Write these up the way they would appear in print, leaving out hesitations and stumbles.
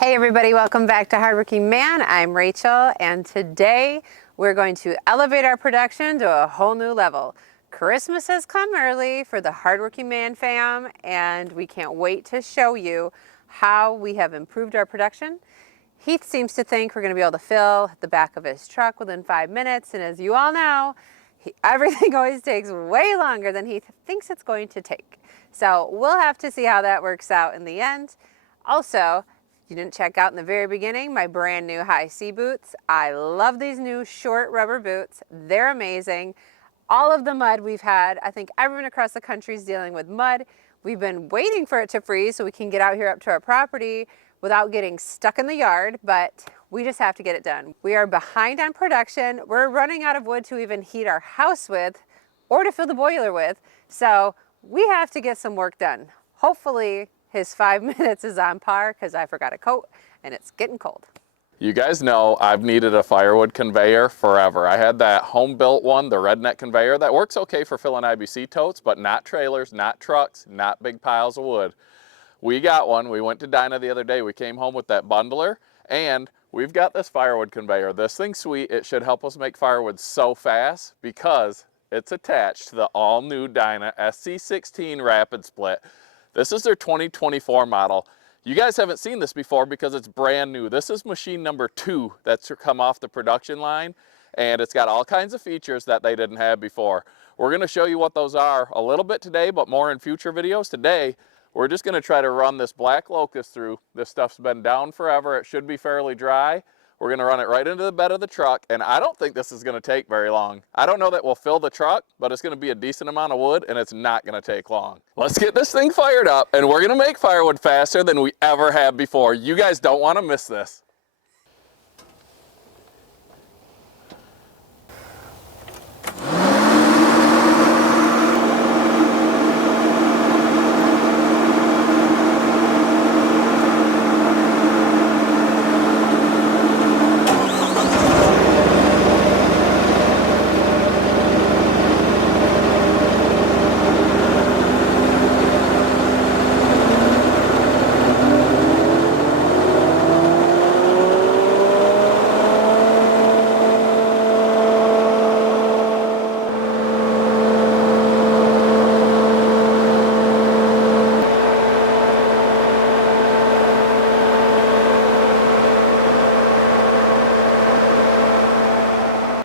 Hey everybody, welcome back to Hardworking Man. I'm Rachel, and today we're going to elevate our production to a whole new level. Christmas has come early for the Hardworking Man fam, and we can't wait to show you how we have improved our production. Heath seems to think we're going to be able to fill the back of his truck within 5 minutes, and as you all know, everything always takes way longer than he thinks it's going to take. So we'll have to see how that works out in the end. Also, you didn't check out in the very beginning my brand new high C boots. I love these new short rubber boots. They're amazing. All of the mud we've had, I think everyone across the country is dealing with mud. We've been waiting for it to freeze so we can get out here up to our property without getting stuck in the yard, but we just have to get it done. We are behind on production. We're running out of wood to even heat our house with or to fill the boiler with. So we have to get some work done. Hopefully his 5 minutes is on par because I forgot a coat and it's getting cold. You guys know I've needed a firewood conveyor forever. I had that home-built one, the redneck conveyor, that works okay for filling IBC totes, but not trailers, not trucks, not big piles of wood. We got one. We went to Dyna the other day. We came home with that bundler, and we've got this firewood conveyor. This thing's sweet. It should help us make firewood so fast because it's attached to the all-new Dyna SC16 Rapid Split. This is their 2024 model. You guys haven't seen this before because it's brand new. This is machine number 2 that's come off the production line, and it's got all kinds of features that they didn't have before. We're going to show you what those are a little bit today, but more in future videos. Today, we're just going to try to run this black locust through. This stuff's been down forever. It should be fairly dry. We're going to run it right into the bed of the truck, and I don't think this is going to take very long. I don't know that we'll fill the truck, but it's going to be a decent amount of wood, and it's not going to take long. Let's get this thing fired up, and we're going to make firewood faster than we ever have before. You guys don't want to miss this.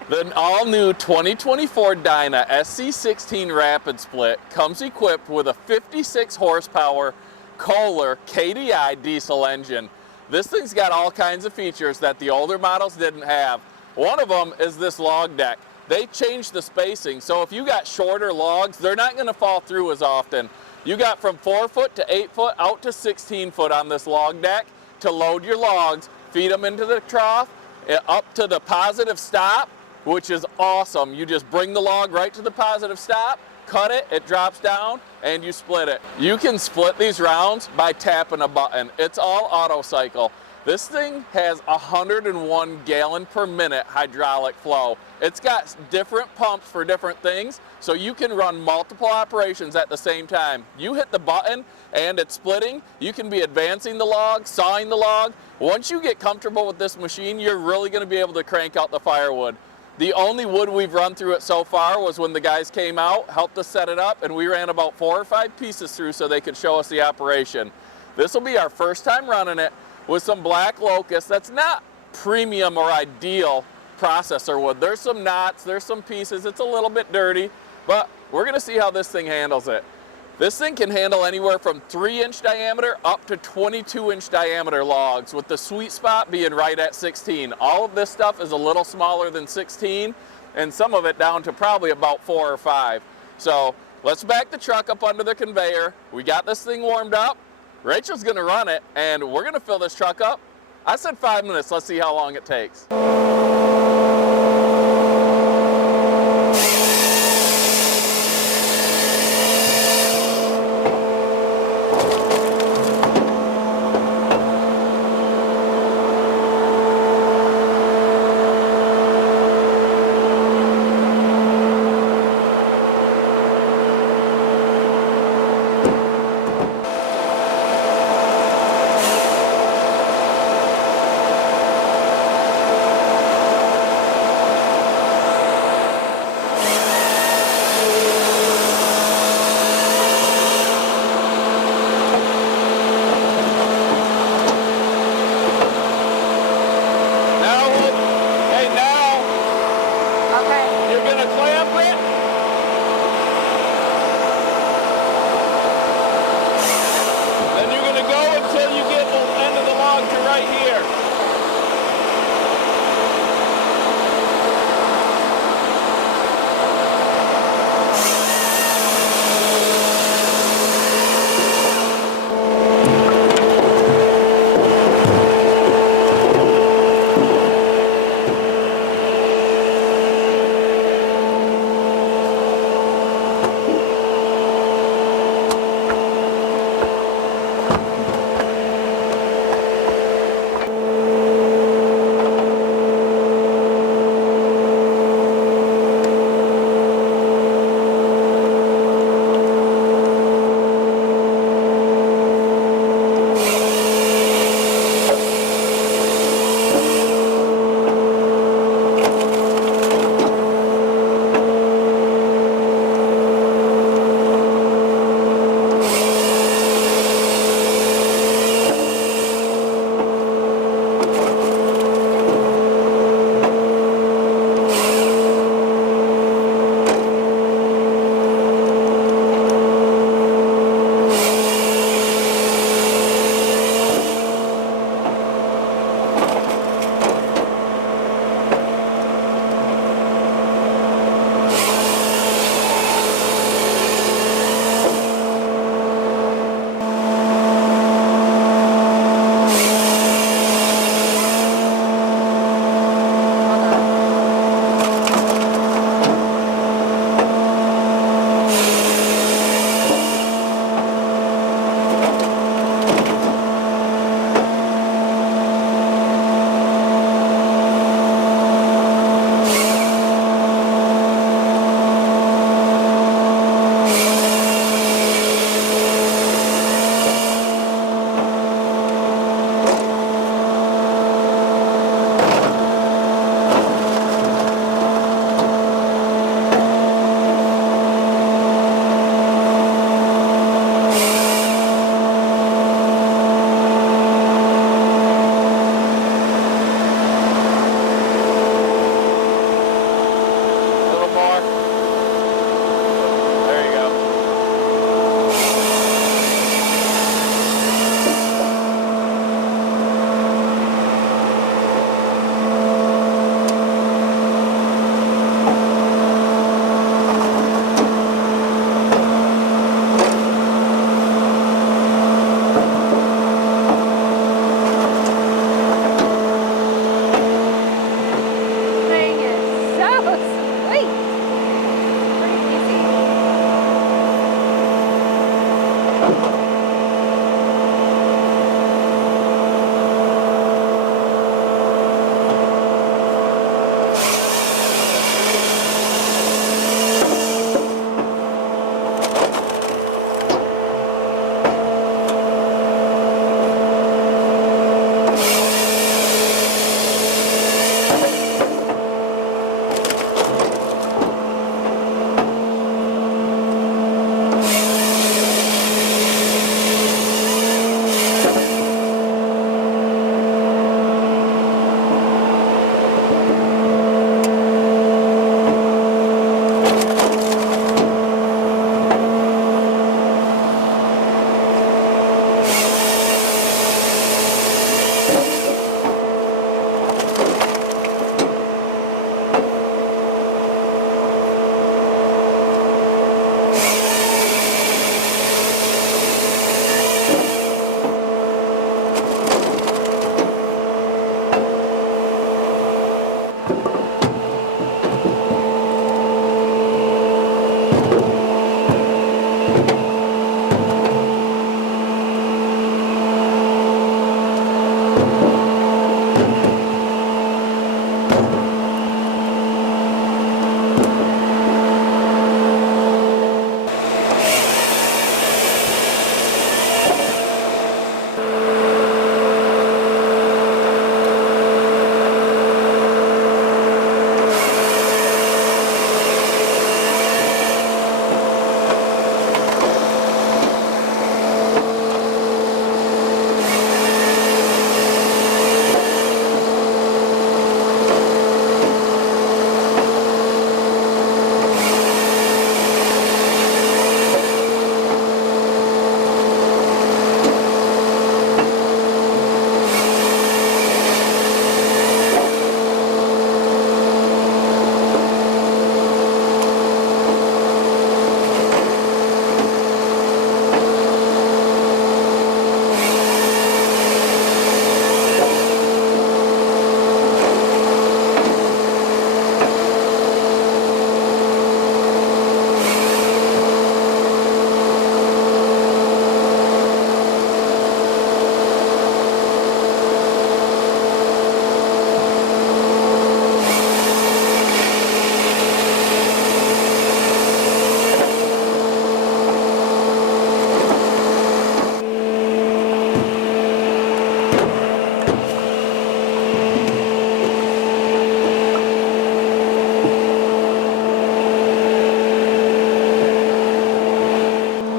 The all-new 2024 Dyna SC16 Rapid Split comes equipped with a 56 horsepower Kohler KDI diesel engine. This thing's got all kinds of features that the older models didn't have. One of them is this log deck. They changed the spacing, so if you got shorter logs, they're not going to fall through as often. You got from 4 foot to 8 foot out to 16 foot on this log deck to load your logs, feed them into the trough, up to the positive stop, which is awesome. You just bring the log right to the positive stop, cut it, it drops down, and you split it. You can split these rounds by tapping a button. It's all auto cycle. This thing has 101 gallon per minute hydraulic flow. It's got different pumps for different things, so you can run multiple operations at the same time. You hit the button and it's splitting. You can be advancing the log, sawing the log. Once you get comfortable with this machine, you're really going to be able to crank out the firewood. The only wood we've run through it so far was when the guys came out, helped us set it up, and we ran about 4 or 5 pieces through so they could show us the operation. This will be our first time running it with some black locust. That's not premium or ideal processor wood. There's some knots, there's some pieces, it's a little bit dirty, but we're going to see how this thing handles it. This thing can handle anywhere from 3-inch diameter up to 22-inch diameter logs, with the sweet spot being right at 16. All of this stuff is a little smaller than 16, and some of it down to probably about 4 or 5. So let's back the truck up under the conveyor. We got this thing warmed up. Rachel's going to run it, and we're going to fill this truck up. I said 5 minutes. Let's see how long it takes.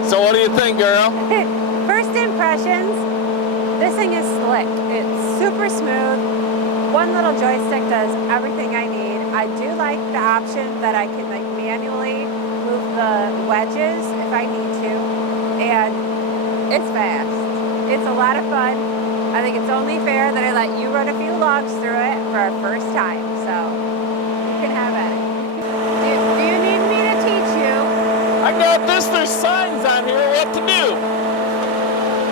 So what do you think, girl? First impressions, this thing is slick. It's super smooth. One little joystick does everything I need. I do like the option that I can like manually move the wedges if I need to. And it's fast. It's a lot of fun. I think it's only fair that I let you run a few logs through it for our first time. So you can have at it. Do you need me to teach you? I got this. There's signs on here what to do.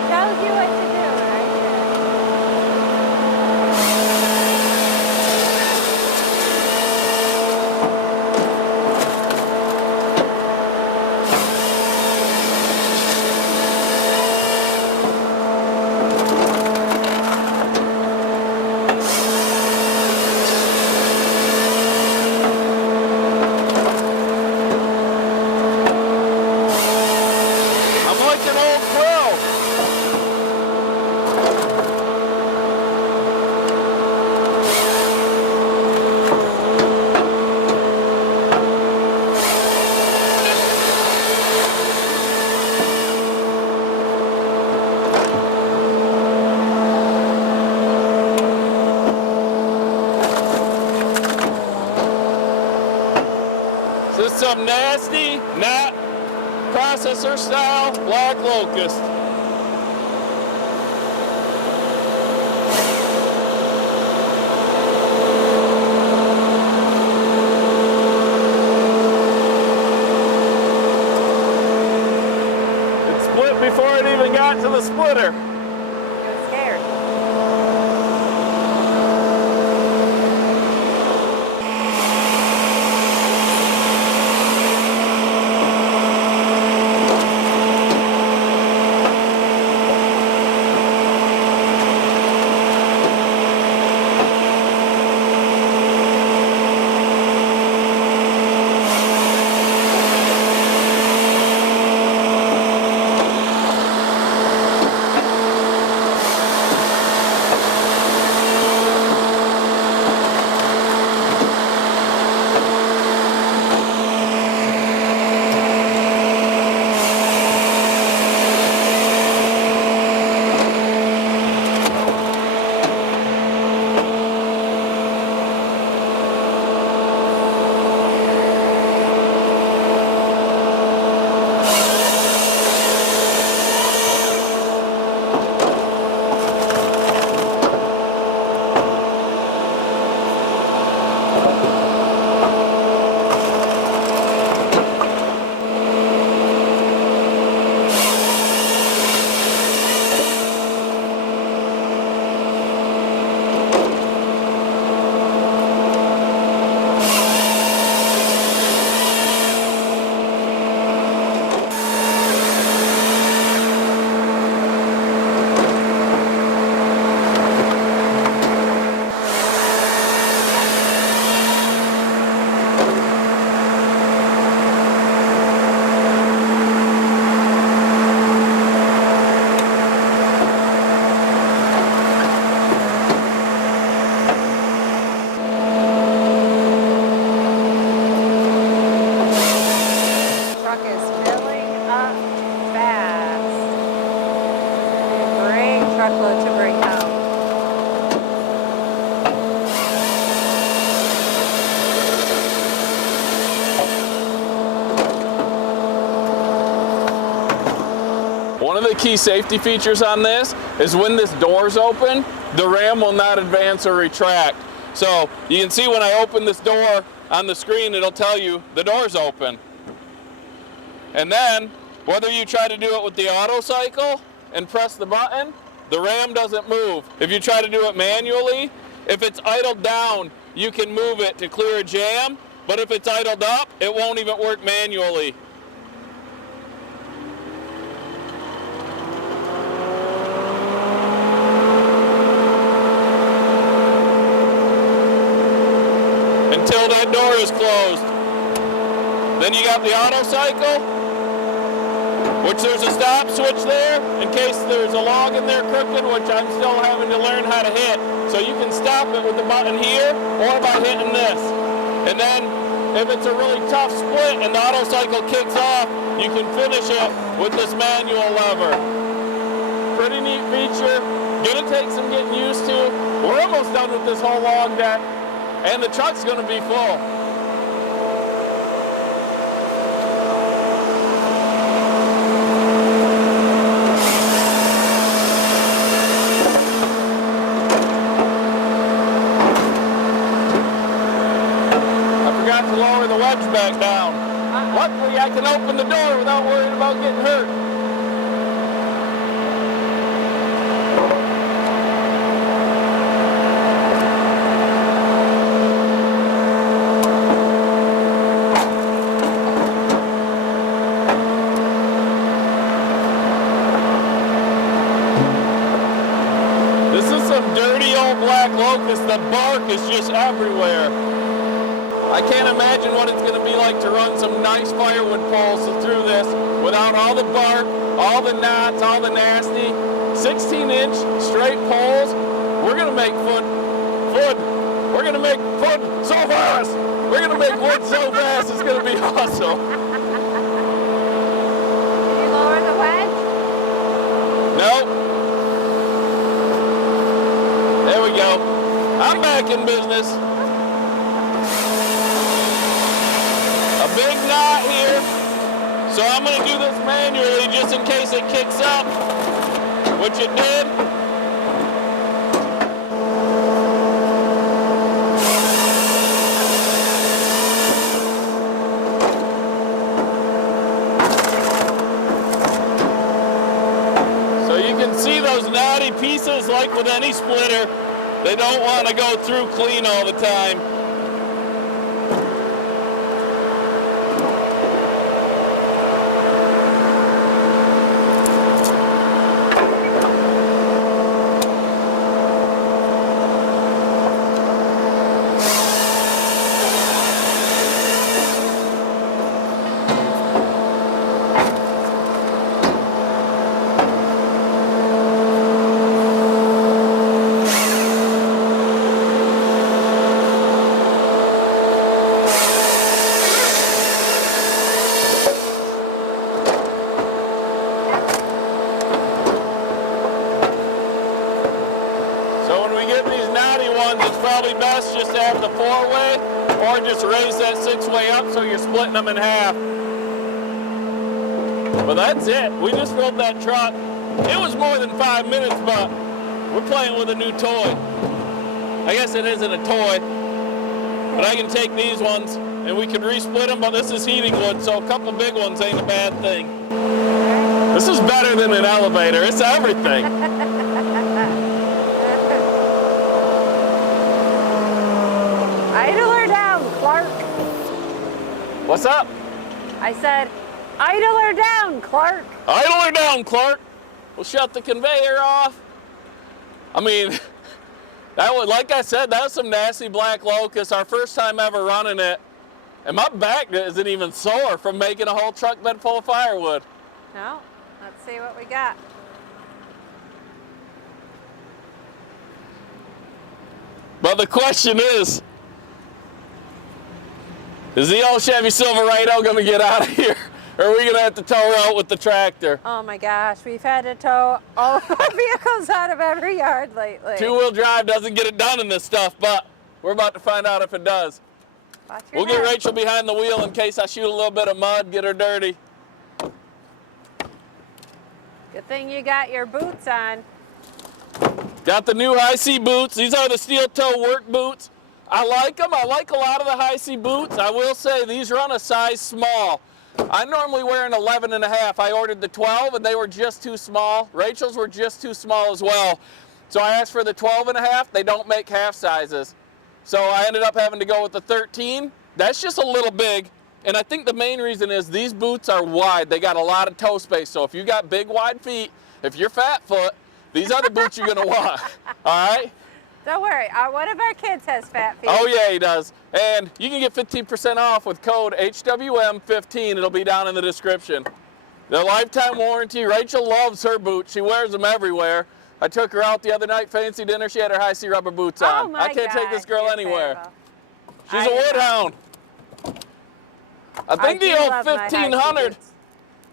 Tells you what to do right here. I'm like an old pro. This is some nasty, not processor style black locust. It split before it even got to the splitter. I was scared. Truckload to bring home. One of the key safety features on this is when this door's open, the ram will not advance or retract. So you can see when I open this door on the screen, it'll tell you the door's open. And then, whether you try to do it with the auto cycle and press the button, the ram doesn't move. If you try to do it manually, if it's idled down, you can move it to clear a jam, but if it's idled up, it won't even work manually. Until that door is closed. Then you got the auto cycle, which there's a stop switch there in case there's a log in there crooked, which I'm still having to learn how to hit. So you can stop it with the button here or by hitting this. And then if it's a really tough split and the auto cycle kicks off, you can finish it with this manual lever. Pretty neat feature. Gonna take some getting used to. We're almost done with this whole long deck, and the truck's gonna be full. To lower the wedge back down. Luckily, I can open the door without worrying about getting hurt. This is some dirty old black locust. The bark is just everywhere. I can't imagine what it's going to be like to run some nice firewood poles through this without all the bark, all the knots, all the nasty. 16-inch straight poles. We're going to make wood. We're going to make wood so fast. We're going to make wood so fast. It's going to be awesome. Can you lower the wedge? Nope. There we go. I'm back in business. Big knot here, so I'm going to do this manually just in case it kicks up, which it did. So you can see those knotty pieces, like with any splitter, they don't want to go through clean all the time. It's probably best just to have the 4-way or just raise that 6-way up so you're splitting them in half. But that's it. We just rolled that truck. It was more than 5 minutes, but we're playing with a new toy. I guess it isn't a toy, but I can take these ones and we can resplit them, but this is heating wood, so a couple big ones ain't a bad thing. This is better than an elevator. It's everything. Idle her down, Clark. What's up? I said, idle her down, Clark. Idle her down, Clark. We'll shut the conveyor off. I mean, that was, like I said, that was some nasty black locust. Our first time ever running it. And my back isn't even sore from making a whole truck bed full of firewood. No, let's see what we got. But the question is the old Chevy Silverado going to get out of here? Or are we going to have to tow her out with the tractor? Oh my gosh, we've had to tow all of our vehicles out of every yard lately. Two-wheel drive doesn't get it done in this stuff, but we're about to find out if it does. We'll get Rachel behind the wheel in case I shoot a little bit of mud, get her dirty. Good thing you got your boots on. Got the new high C boots. These are the steel toe work boots. I like them. I like a lot of the high C boots. I will say these run a size small. I normally wear an 11.5. I ordered the 12 and they were just too small. Rachel's were just too small as well. So I asked for the 12.5. They don't make half sizes. So I ended up having to go with the 13. That's just a little big. And I think the main reason is these boots are wide. They got a lot of toe space. So if you got big, wide feet, if you're fat foot, these are the boots you're gonna want, all right? Don't worry, one of our kids has fat feet. Oh yeah, he does. And you can get 15% off with code HWM15. It'll be down in the description. The lifetime warranty. Rachel loves her boots. She wears them everywhere. I took her out the other night, fancy dinner. She had her high C rubber boots on. Oh my I can't take this girl anywhere. Terrible. She's a woodhound. I think the old 1500.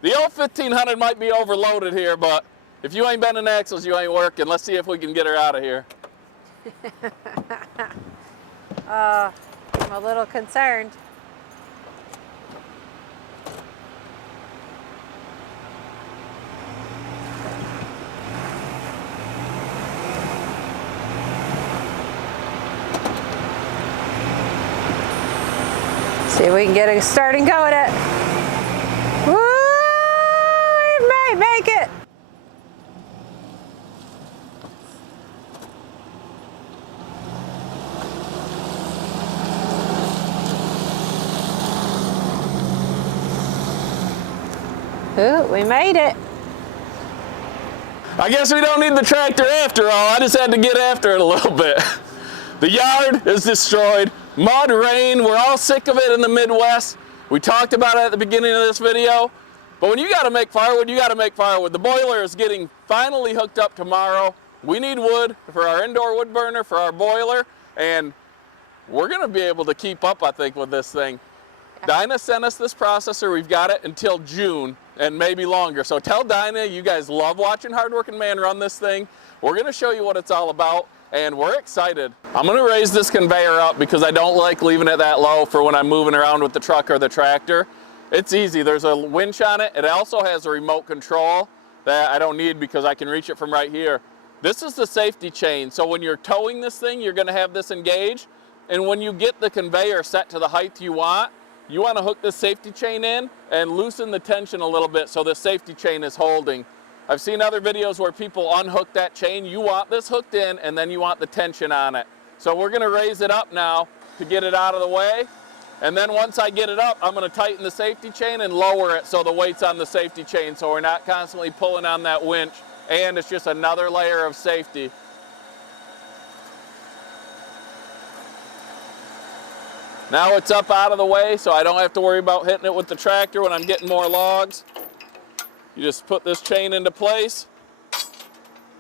The old 1500 might be overloaded here, but if you ain't bending axles, you ain't working. Let's see if we can get her out of here. I'm a little concerned. See if we can get a start and go at it. Woo! We may make it. Ooh, we made it. I guess we don't need the tractor after all. I just had to get after it a little bit. The yard is destroyed. Mud, rain, we're all sick of it in the Midwest. We talked about it at the beginning of this video. But when you gotta make firewood, you gotta make firewood. The boiler is getting finally hooked up tomorrow. We need wood for our indoor wood burner, for our boiler, and we're gonna be able to keep up, I think, with this thing. Dyna sent us this processor. We've got it until June and maybe longer. So tell Dyna you guys love watching Hardworking Man run this thing. We're gonna show you what it's all about, and we're excited. I'm gonna raise this conveyor up because I don't like leaving it that low for when I'm moving around with the truck or the tractor. It's easy. There's a winch on it. It also has a remote control that I don't need because I can reach it from right here. This is the safety chain. So when you're towing this thing, you're gonna have this engaged. And when you get the conveyor set to the height you want to hook this safety chain in and loosen the tension a little bit so the safety chain is holding. I've seen other videos where people unhook that chain. You want this hooked in and then you want the tension on it. So we're gonna raise it up now to get it out of the way. And then once I get it up, I'm gonna tighten the safety chain and lower it so the weight's on the safety chain so we're not constantly pulling on that winch, and it's just another layer of safety. Now it's up out of the way so I don't have to worry about hitting it with the tractor when I'm getting more logs. You just put this chain into place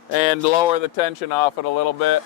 and lower the tension off it a little bit.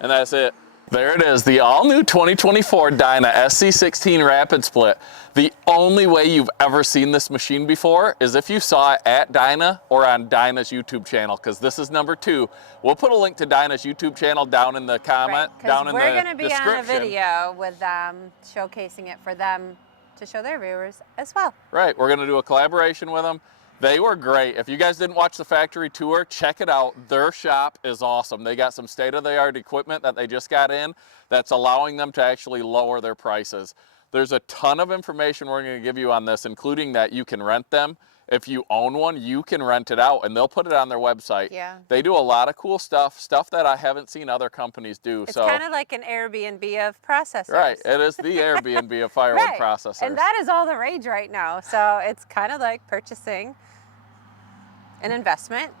And that's it. There it is, the all-new 2024 Dyna SC16 Rapid Split. The only way you've ever seen this machine before is if you saw it at Dyna or on Dyna's YouTube channel, because this is number 2. We'll put a link to Dyna's YouTube channel down in the comment, down in the description. We're going to be on a video with them, showcasing it for them to show their viewers as well. Right, we're going to do a collaboration with them. They were great. If you guys didn't watch the factory tour, check it out. Their shop is awesome. They got some state-of-the-art equipment that they just got in that's allowing them to actually lower their prices. There's a ton of information we're going to give you on this, including that you can rent them. If you own one, you can rent it out, and they'll put it on their website. Yeah. They do a lot of cool stuff that I haven't seen other companies do. It's kind of like an Airbnb of processors. Right, it is the Airbnb of firewood right. processors. And that is all the rage right now. So it's kind of like purchasing an investment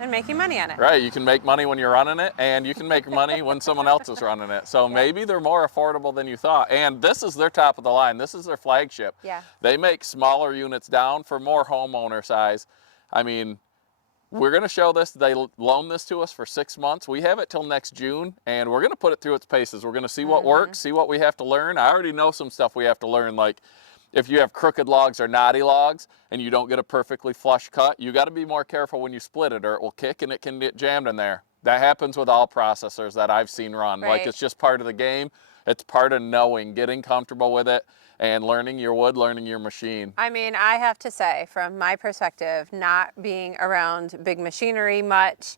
and making money on it. Right, you can make money when you're running it, and you can make money when someone else is running it. So maybe they're more affordable than you thought. And this is their top of the line. This is their flagship. Yeah. They make smaller units down for more homeowner size. I mean, we're gonna show this. They loaned this to us for 6 months. We have it till next June, and we're gonna put it through its paces. We're gonna see what works, see what we have to learn. I already know some stuff we have to learn, like if you have crooked logs or knotty logs and you don't get a perfectly flush cut, you got to be more careful when you split it or it will kick and it can get jammed in there. That happens with all processors that I've seen run. Right. Like, it's just part of the game. It's part of knowing, getting comfortable with it and learning your wood, learning your machine. I mean, I have to say, from my perspective, not being around big machinery much,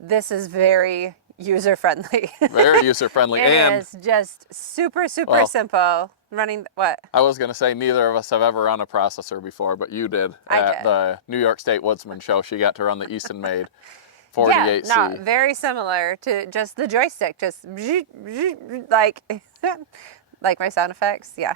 this is very user-friendly. Very user-friendly. It is just super simple. Running, what? I was going to say neither of us have ever run a processor before, but you did at the New York State Woodsman show. She got to run the Easton Made 48C. Yeah, no, very similar to just the joystick, just like, like my sound effects, yeah.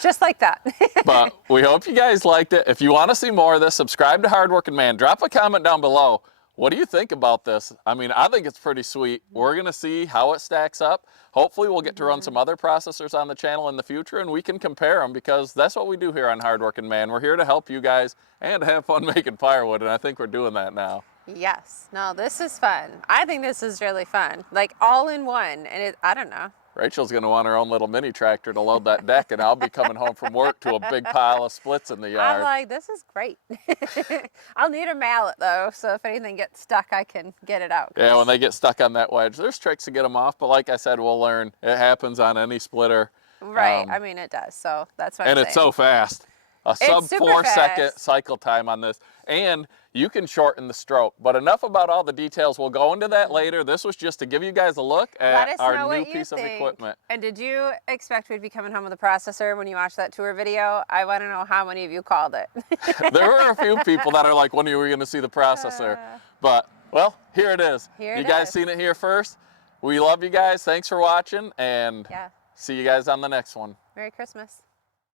Just like that. But we hope you guys liked it. If you want to see more of this, subscribe to Hardworking Man. Drop a comment down below. What do you think about this? I mean, I think it's pretty sweet. We're going to see how it stacks up. Hopefully we'll get to run some other processors on the channel in the future and we can compare them, because that's what we do here on Hardworking Man. We're here to help you guys and have fun making firewood, and I think we're doing that now. Yes. No, this is fun. I think this is really fun. Like all in one. And I don't know. Rachel's going to want her own little mini tractor to load that deck, and I'll be coming home from work to a big pile of splits in the yard. I'm like, this is great. I'll need a mallet though, so if anything gets stuck, I can get it out. Yeah, when they get stuck on that wedge, there's tricks to get them off, but like I said, we'll learn. It happens on any splitter. Right, I mean it does, so that's what I'm And it's so fast. A sub super 4 second fast. cycle time on this. And you can shorten the stroke. But enough about all the details. We'll go into that later. This was just to give you guys a look at our new piece of equipment. And did you expect we'd be coming home with a processor when you watched that tour video? I want to know how many of you called it. There were a few people that are like, when are we going to see the processor? But, well, here it is. You guys seen it here first. We love you guys. Thanks for watching. And see you guys on the next one. Merry Christmas.